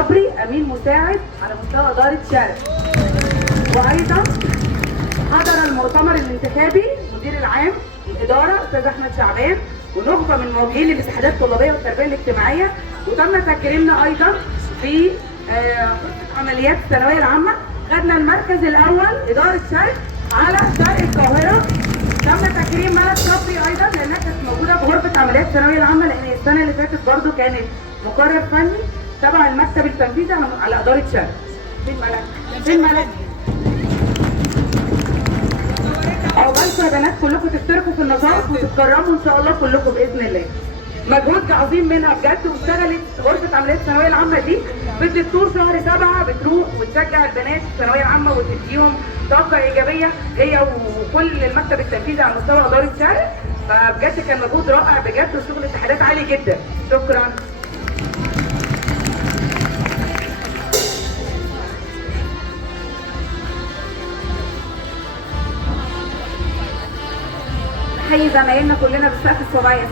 صبري امين مساعد على مستوى اداره شرق. وايضا حضر المؤتمر الانتخابي مدير العام الاداره استاذ احمد شعبان ونخبه من موجهين الاتحادات الطلابيه والتربيه الاجتماعيه. وتم تكريمنا ايضا في عمليات الثانويه العامه، خدنا المركز الاول اداره شرق على شرق القاهره. تم تكريم ملك صبري ايضا لانها كانت موجوده في غرفه عمليات الثانويه العامه، لان السنه اللي فاتت برضو كانت مقرر فني تبع المكتب التنفيذي على اداره شرق. فين ملك؟ فين ملك؟ عقبالكم يا بنات كلكم تشتركوا في النشاط وتتكرموا ان شاء الله كلكم باذن الله. مجهود عظيم منها بجد، واشتغلت غرفه عمليات الثانويه العامه دي بدت طول شهر 7 بتروح وتشجع البنات في الثانويه العامه وتديهم طاقه ايجابيه هي وكل المكتب التنفيذي على مستوى اداره شرق. فبجد كان مجهود رائع بجد وشغل الاتحادات عالي جدا. شكرا. حي زمايلنا كلنا بالسقف الصباعي.